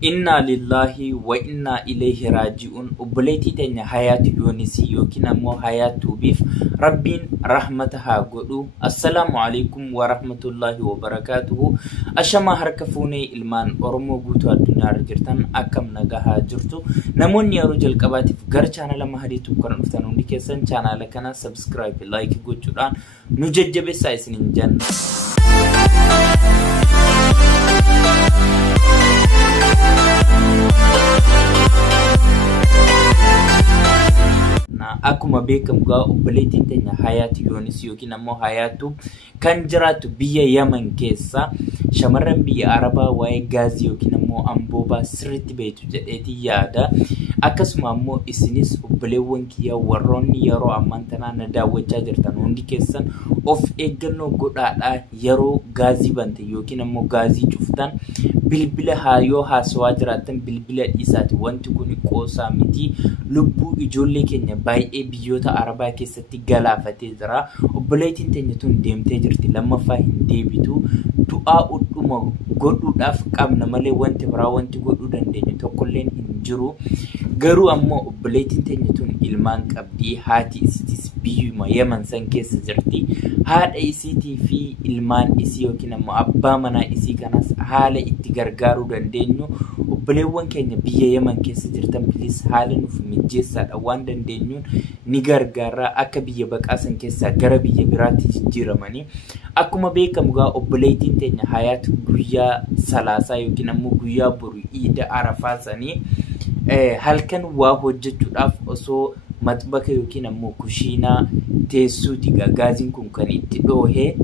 Inna lillahi wa inna ilayhi raji'un. Obboleettii teenya Hayaatu Yoonisii yookiin ammoo Hayaatu Biif Rabbiin rahmata haa godhu. Assalaamu alaikum wa rahmatullahi wa barakatuhu. Ashama harka fuunee ilmaan Oromoo guutuu addunyaarra jirtan akkam nagaa haa jirtu. Namoonni yeroo jalqabaatiif gara chaanala Mahadiitu kan dhuftan hundi keessan chaanala kana subscribe like gochuudhaan nu jajjabeessaa isiniin jenna. Akkuma beekamu gaa obboleettiin teenya Hayaatu Yoonisii yookiin ammoo Hayaatu kan jiraatu biyya Yaman keessa shamarran biyya Arabaa waa'ee gaazii yookiin ammoo amboobaa sirriitti beektu jedheetii yaada. Akkasuma ammoo isinis obboleewwan kiyya warroonni yeroo ammaan tanaa na daawwachaa jirtan hundi keessan of eeggannoo godhaadhaa yeroo gaazii bante yookiin ammoo gaazii cuftan bilbila yoo haasawaa jiraattan bilbila dhiisaati. Wanti kun qoosaa miti. Lubbuu ijoollee keenya baay'ee biyyoota Arabaa keessatti galaafatee jira. Obboleettiin teenya tun deemtee jirti, lammaffaa hin deebitu. Du'aa udhuma godhuudhaaf qabna malee wanti biraa wanti godhuu dandeenyu tokkolleen hin jiru. Garuu ammoo obboleettiin teenya tun ilmaan qabdi. Haati isiitis biyyuma Yaman san keessa jirti. Haadha isiitii fi ilmaan isii yookiin ammoo abbaa manaa isii kanas haala itti gargaaruu dandeenyu. Obboleewwan keenya biyya Yaman keessa jirtan bilis haala nuuf mijeessaadha waan dandeenyuun ni gargaara akka biyya baqaasan keessaa gara biyya biraatti jijjiiramanii. Akkuma beekamu gaa obboleettiin teenya Hayaatu guyyaa salaasaa yookiin ammoo guyyaa boru Iida Arafaa sanii halkan waa hojjechuudhaaf osoo maxbaka yookiin ammoo kushiinaa teessuuti gaaziin kun kan itti dhoohee.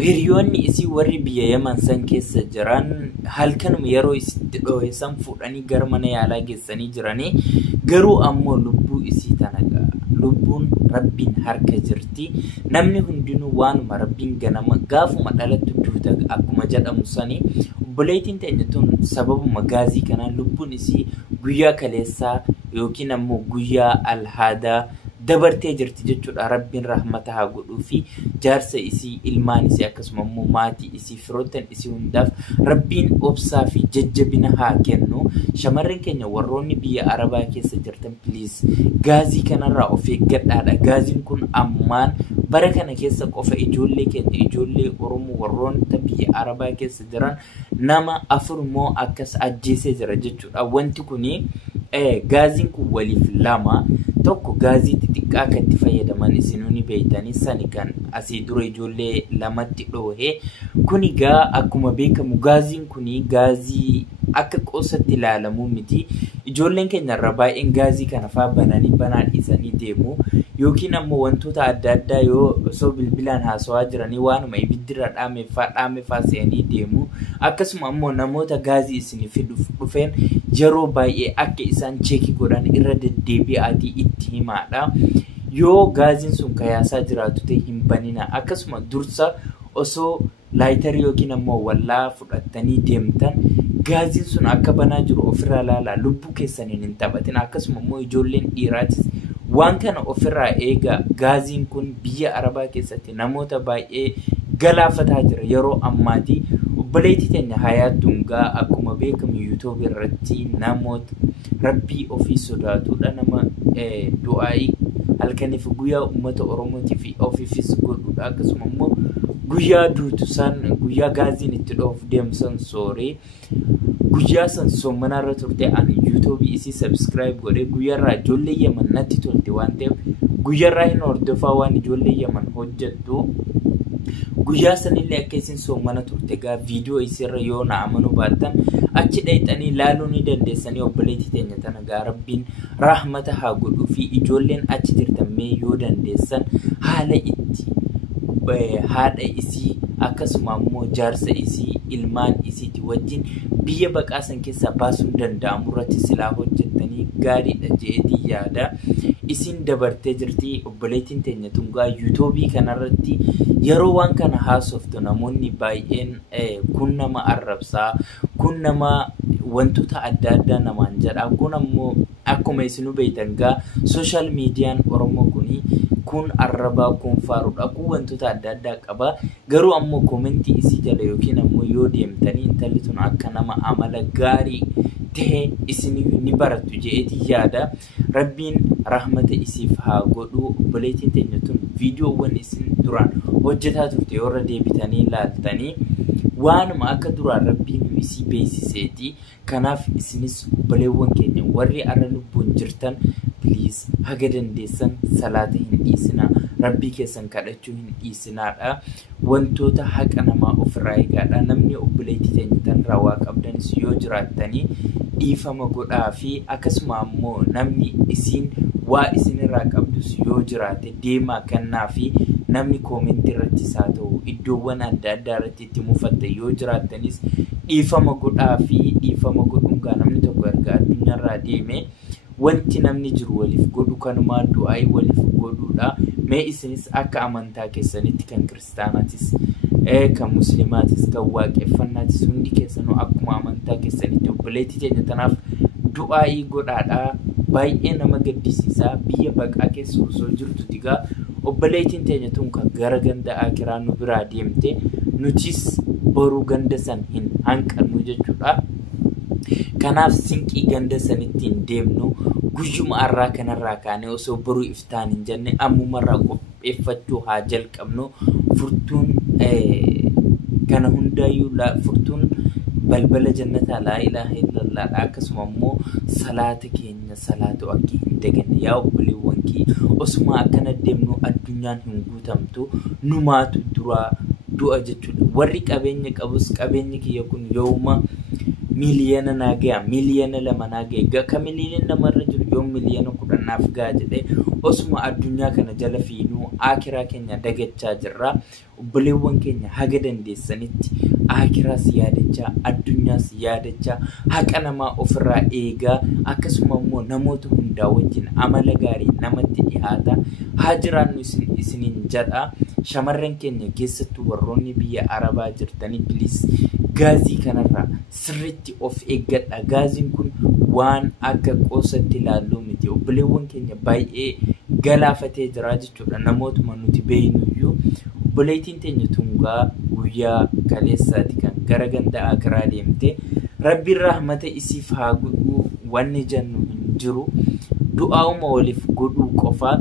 Hiriyoonni isii warri biyya Yaman san keessa jiran halkanuma yeroo isitti dhoohe san fuudhanii gara mana yaalaa geessanii jiranii. Garuu ammoo lubbuu isii tana lubbuun Rabbiin harka jirti. Namni hundinuu waanuma Rabbiin ganama gaafuma dhalattu duuta akkuma jedhamu sanii. Obboleettiin teenya tun sababuma gaazii kanaan lubbuun isii guyyaa kaleessaa yookiin ammoo guyyaa alhaadaa dabartee jirti jechuudha. Rabbiin rahmata haa godhuu fi jaarsa isii ilmaan isii akkasuma immoo maatii isii firoottan isii hundaaf Rabbiin obsaa fi jajjabina haa kennu. Shamarran keenya warroonni biyya Arabaa keessa jirtan please gaazii kanarraa of eeggadhaadha. Gaaziin kun ammaan bara kana keessa qofa ijoollee keenya ijoollee Oromoo warroonni biyya Arabaa keessa jiran nama 4 moo akkas ajjeesee jira jechuudha. Wanti kuni gaaziin kun waliif lama. Tokko gaazii xixiqqaa kan itti fayyadaman isinuni beeytanii sani kan asii dura ijoollee lamatti dhoohe. Kuni gaa akkuma beekamu gaaziin kuni gaazii akka qoosatti ilaalamu miti. Ijoolleen keenya irra baay'een gaazii kana faa banaa dhiisanii deemu yookiin ammoo wantoota adda addaa yoo osoo bilbilaan haasawaa jiranii waanuma ibiddirra dhaamefaa seenanii deemu. Akkasuma ammoo namoota gaazii isiniif dhufeen yeroo baay'ee akka isaan cheekii godhan irra deddeebi'aatii itti himaadha. Yoo gaaziin sun kayaasaa jiraatu ta'e hin banina. Akkasuma dursa osoo laayitarii yookiin ammoo wallaa fudhattanii deemtan gaaziin sun akka banaa jiru ofirraa ilaalaa. Lubbuu keessaniin hin taphatin. Akkasuma ammoo ijoolleen dhiiraatis waan kana ofirraa eega. Gaaziin kun biyya Arabaa keessatti namoota baay'ee galaafataa jira yeroo ammaati. Obboleettii teenya Hayaatuun gaa akkuma beekamu YouTube irratti namoota Rabbii ofii sodaatudha. Nama du'aa'ii halkaniif guyyaa uummata Oromootiif ofiifis godhudha. Akkasuma immoo guyyaa duutu san guyyaa gaaziin itti dhoof deemsan sooree guyyaa san soomanaarra turte ani YouTube isii subscribe godhee guyyaarraa ijoollee Yaman natti tolte waan ta'eef guyyaarraa hin hordofaa waan ijoollee Yaman hojjettu. Guyyaa sanillee akka isin soomana turte gaa viidiyoo isirra yoo na amanuu baattan achi dhayxanii ilaaluu ni dandeessanii. Obboleettii teenya tana gaa Rabbiin rahmata haa godhuu fi ijoolleen achi jirtan mee yoo dandeessan haala itti haadha isii akkasuma ammoo jaarsa isii ilmaan isiiti wajjin biyya baqaasan keessaa baasuun danda'amu irratti silaa hojjettanii gaariidha jeetii yaada. Isin dabartee jirti. Obboleettiin teenya tun gaa YouTube kanarratti yeroo waan kana haasoftu namoonni baay'een kun nama arrabsaa kun nama wantoota adda addaa namaan jedha. Kun ammoo akkuma isin beektan gaa social media Oromoo kun arrabaa kun faaruudha. Kun wantoota adda addaa qaba. Garuu ammoo commenti isii jala yookiin ammoo yoo deemtanii intalli tun akka nama amala gaarii ta'e isin ni baratu jeetii yaada. Rabbiin rahmata isiif haa godhu. Obboleettiin teenya tun viidiyoowwan isin duraan hojjetaa turte warra deebitanii ilaaltanii waanuma akka duraan Rabbiin isii beeksiseeti. Kanaaf isinis obboleewwan keenya warri arra lubbuun jirtan please haga dandeessan salaata hin dhiisinaa. Rabbii keessan kadhachuu hin dhiisinaadha. Wantoota haqa namaa ofirraa eegaadha. Namni obboleettii teenya tanirraa waa qabdanis yoo jiraattanii dhiifama godhaa fi akkasuma ammoo namni isin waa isinirraa qabdus yoo jiraate deemaa kannaa fi namni koomentii irratti isaa ta'u iddoowwan adda addaa irratti itti mufatte yoo jiraattanis dhiifama godhaa fi dhiifama godhuun gaa namni tokko erga addunyaarraa deeme wanti namni jiru waliif godhu kanumaa du'aa'ii waliif godhuudha. Mee isinis akka amantaa keessanitti kan kiristaanaatis kan muslimaatis kan waaqeffannaatis hundi keessanuu akkuma amantaa keessanitti obboleettii teenya tanaaf du'aa'ii godhaadha. Baay'ee nama gaddisiisaa biyya baqaa keessa osoo jirtu digaa obboleettiin teenya tun kan gara ganda akiraa nu biraa deemte nutis boruu ganda san hin hanqannu jechuudha. Kanaaf sinqii ganda sanitti hin deemnu guyyuma arraa kanarraa kaanee osoo boruu iftaan hin jenne ammumarraa qopheeffachuu haa jalqabnu. Furtuun kana hundaayyuu furtuun balbala jannataa laa ilaaha illallah akkasuma immoo salaata keenya salaatu akka hin daganne yaa obboleewwan kee osuma akkana deemnu addunyaan hin guutamtu numaatu duraa du'a jechuudha. Warri qabeenya qabus qabeenyi kiyya kun yooma miliyoona naagaya miliyoona lama naagaya ka miliyoona namarra jiru yoo miliyoona 10 naaf gaa jedhe osuma addunyaa kana jala fiinuu akiraa keenya dagachaa jirra. Obboleewwan keenya haga dandeessanitti akiraas yaadachaa addunyaas yaadachaa haqa namaa ofirraa eegaa akkasuma immoo namoota hundaa wajjin amala gaarii namatti dhihaata haa jiraannu isiniin jedha. Shamarran keenya keessattuu warroonni biyya Arabaa jirtanii please gaazii kanarraa sirriitti of eeggadha. Gaaziin kun waan akka qoosatti ilaalluu miti. Obboleewwan keenya baay'ee galaafatee jira jechuudha. Namootuma nuti beeynuyyuu obboleettiin teenya tungaa guyyaa kaleessaati kan gara ganda akiraa deemte. Rabbiin rahmata isiif haa godhu. Wanni jennu hin jiru. Du'aa'uma waliif godhuu qofa.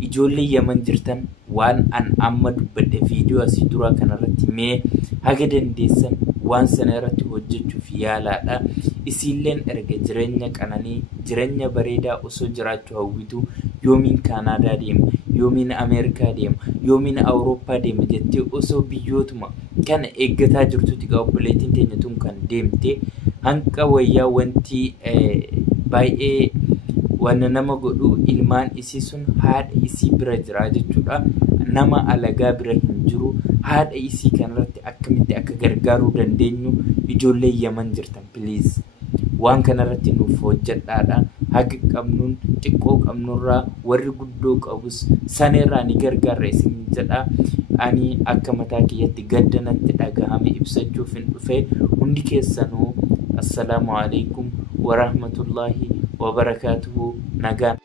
Ijoollee Yaman jirtan waan an amma dubbadhe viidiyoo asii dura kanarratti mee haga dandeessan waan sana irratti hojjechuuf yaalaadha. Isiilleen erga jireenya qananii jireenya bareedaa osoo jiraachuu hawwitu yoomiin Kaanaadaa deema yoomiin Ameerikaa deema yoomiin Awurooppaa deema jettee osoo biyyootuma kana eeggataa jirtutti gaa obboleettiin teenya tun kan deemte hanqa wayyaa wanti baay'ee wanna nama godhu ilmaan isii sun haadha isii bira jira jechuudha. Nama alagaa bira hin jiru. Haadha isii kanarratti akkamitti akka gargaaruu dandeenyu ijoollee Yaman jirtan please waan kanarratti nuuf hojjedhaadha. Haga qabnuun xiqqoo qabnurraa warri guddoo qabus saneerraa ni gargaarra isin jedha. Ani akka mataa kiyyatti gaddanatti dhagahame ibsachuuf hin dhufe. Hundi keessanuu assalamu alaikum wa rahmatullahi wa barakatuhu. Nagaan.